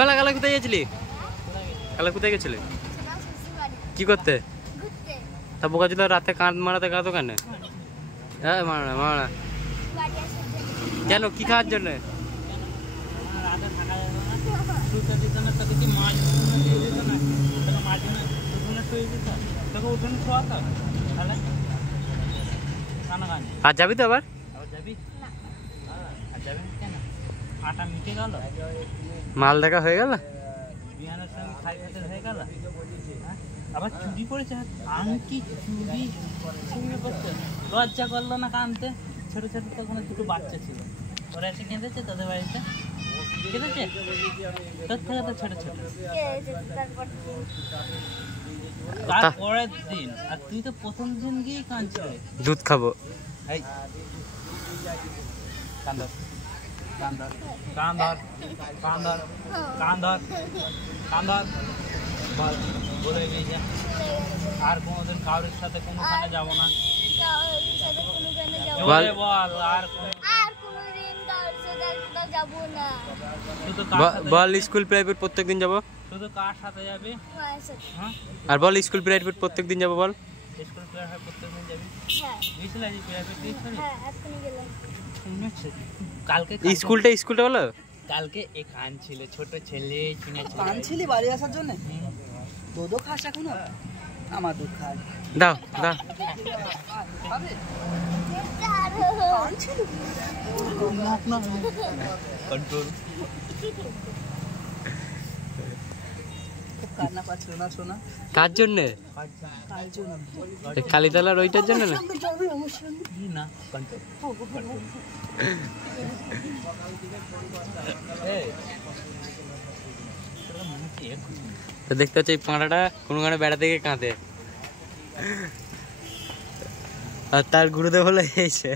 বেলা কালা কোথায় গেছিলি? কালা কোথায় গেছিলি? কি করতে? তা বোকা ছিল রাতে কাঁদ মারাতে কাঁদো কেন? হ্যাঁ মারা মারা কেন? কি খাওয়ার জন্য? আর যাবি তো আবার? মাল দেখা হয়ে গেল? আবার চুরি করেছে আংটি চুরি করছে। লজ্জা করলো না কানতে? ছোট ছোট তখন দুটো বাচ্চা ছিল, ওরা এসে কেঁদেছে তোদের বাড়িতে, কেঁদেছে তোর থেকে তো ছোট ছোট। তারপরের দিন আর তুই তো প্রথম দিন গিয়ে কাঁদছিলি। দুধ খাবো। কান্দর কান্দর কান্দর কান্দর কান্দর কান্দর বলে গিয়েছে আর কোনোদিন কারোর সাথে কোনোখানে যাবো না। বল আর বল স্কুল প্রাইভেট প্রত্যেকদিন যাবো। শুধু কার সাথে যাবি? আর বল স্কুল প্রাইভেট প্রত্যেকদিন যাবো বল। স্কুল প্রাইভেট প্রত্যেকদিন যাবি? গিয়েছিলি প্রাইভেট গিয়েছিলি? কালকে স্কুলটা বলো। কালকে এ কাঁদছিল ছোট ছেলে কাঁদছিলি বাড়ি আসার জন্য? দুধও খাস এখনো? আমার দুধ খাস। দাও দাও। কন্ট্রোল কান্না পাচ্ছিল না শোনা? কার জন্য? কালীতলার ওইটার জন্য না? না কন্ট্রোল। তো দেখতে হচ্ছে এই পাঁড়াটা কোনোখানে বেড়াতে গিয়ে কাঁদে, আর তার গুরুদেব হলো এসে